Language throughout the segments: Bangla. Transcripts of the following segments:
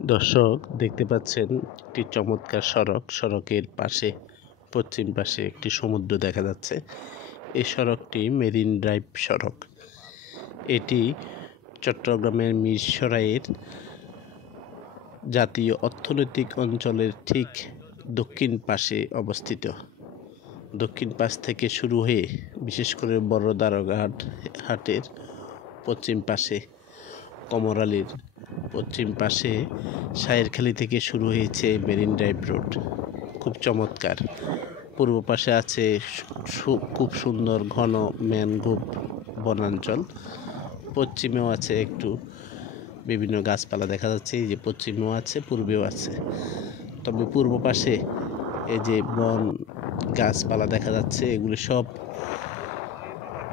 দর্শক দেখতে পাচ্ছেন একটি চমৎকার সড়কের পাশে পশ্চিম পাশে একটি সমুদ্র দেখা যাচ্ছে। এই সড়কটি মেরিন ড্রাইভ সড়ক। এটি চট্টগ্রামের মিরসরাইয়ের জাতীয় অর্থনৈতিক অঞ্চলের ঠিক দক্ষিণ পাশে অবস্থিত। দক্ষিণ পাশ থেকে শুরু হয়ে বিশেষ করে বড় দারোগাহাট হাটের পশ্চিম পাশে, কমরালির পশ্চিম পাশে সায়েরখালী থেকে শুরু হয়েছে মেরিন ড্রাইভ রোড, খুব চমৎকার। পূর্ব পাশে আছে খুব সুন্দর ঘন ম্যানগ্রোভ বনাঞ্চল। পশ্চিমেও আছে একটু বিভিন্ন গাছপালা দেখা যাচ্ছে, এই যে পশ্চিমেও আছে পূর্বেও আছে। তবে পূর্ব পাশে এই যে বন গাছপালা দেখা যাচ্ছে, এগুলি সব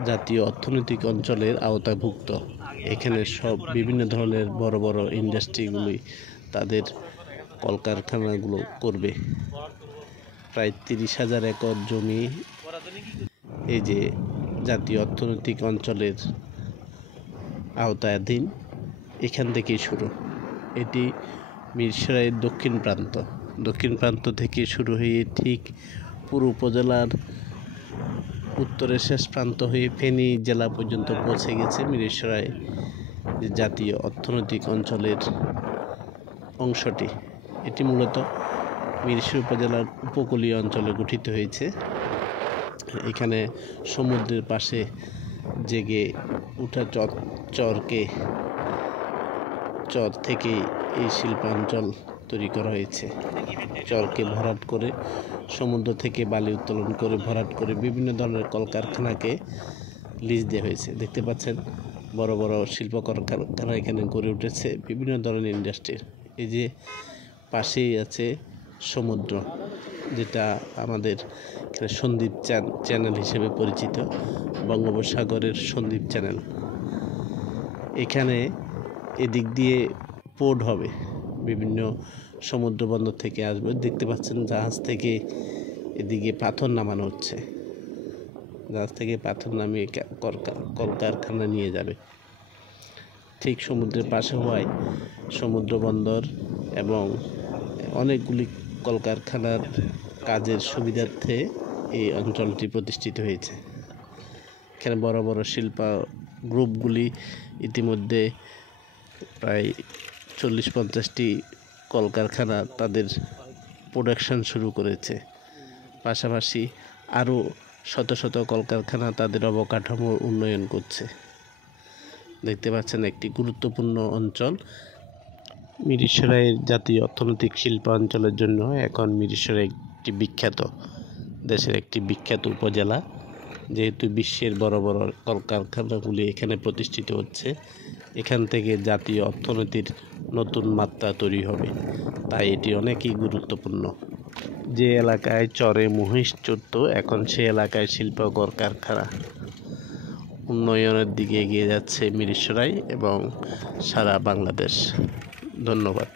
জাতীয় অর্থনৈতিক অঞ্চলের আওতাভুক্ত। এখানে সব বিভিন্ন ধরনের বড় বড় ইন্ডাস্ট্রিগুলি তাদের কলকারখানাগুলো করবে। প্রায় 30,000 একর জমি এই যে জাতীয় অর্থনৈতিক অঞ্চলের আওতাধীন। এখান থেকেই শুরু। এটি মিরসরাইয়ের দক্ষিণ প্রান্ত থেকে শুরু হয়ে ঠিক পুরো উপজেলার উত্তরের শেষ প্রান্ত হয়ে ফেনী জেলা পর্যন্ত পৌঁছে গেছে মিরসরাই যে জাতীয় অর্থনৈতিক অঞ্চলের অংশটি। এটি মূলত মিরসরাই উপজেলার উপকূলীয় অঞ্চলে গঠিত হয়েছে। এখানে সমুদ্রের পাশে জেগে উঠা চর থেকে এই শিল্পাঞ্চল তৈরি করা হয়েছে। চরকে ভরাট করে সমুদ্র থেকে বালি উত্তোলন করে ভরাট করে বিভিন্ন ধরনের কলকারখানাকে লিজ দেওয়া হয়েছে। দেখতে পাচ্ছেন বড় বড় শিল্প কলকারখানা এখানে গড়ে উঠেছে, বিভিন্ন ধরনের ইন্ডাস্ট্রির। এই যে পাশেই আছে সমুদ্র, যেটা আমাদের সন্দ্বীপ চ্যানেল হিসেবে পরিচিত, বঙ্গোপসাগরের সন্দ্বীপ চ্যানেল। এখানে এদিক দিয়ে পোর্ট হবে, বিভিন্ন সমুদ্র বন্দর থেকে আসবে। দেখতে পাচ্ছেন জাহাজ থেকে এদিকে পাথর নামানো হচ্ছে। জাহাজ থেকে পাথর নামিয়ে কলকারখানা নিয়ে যাবে। ঠিক সমুদ্রের পাশে হওয়ায় সমুদ্র বন্দর এবং অনেকগুলি কলকারখানার কাজের সুবিধার্থে এই অঞ্চলটি প্রতিষ্ঠিত হয়েছে। এখানে বড় বড় শিল্প গ্রুপগুলি ইতিমধ্যে প্রায় 40-50টি কলকারখানা তাদের প্রোডাকশন শুরু করেছে। পাশাপাশি আরও শত শত কলকারখানা তাদের অবকাঠামো উন্নয়ন করছে। দেখতে পাচ্ছেন একটি গুরুত্বপূর্ণ অঞ্চল। মিরসরাইয়ের জাতীয় অর্থনৈতিক শিল্পাঞ্চলের জন্য এখন মিরসরাই একটি দেশের একটি বিখ্যাত উপজেলা। যেহেতু বিশ্বের বড় বড় কলকারখানাগুলি এখানে প্রতিষ্ঠিত হচ্ছে, এখান থেকে জাতীয় অর্থনীতির নতুন মাত্রা তৈরি হবে, তাই এটি অনেকই গুরুত্বপূর্ণ। যে এলাকায় চরে মহিষ চড়ত, এখন সে এলাকায় শিল্প কলকারখানা উন্নয়নের দিকে এগিয়ে যাচ্ছে মিরসরাই এবং সারা বাংলাদেশ। ধন্যবাদ।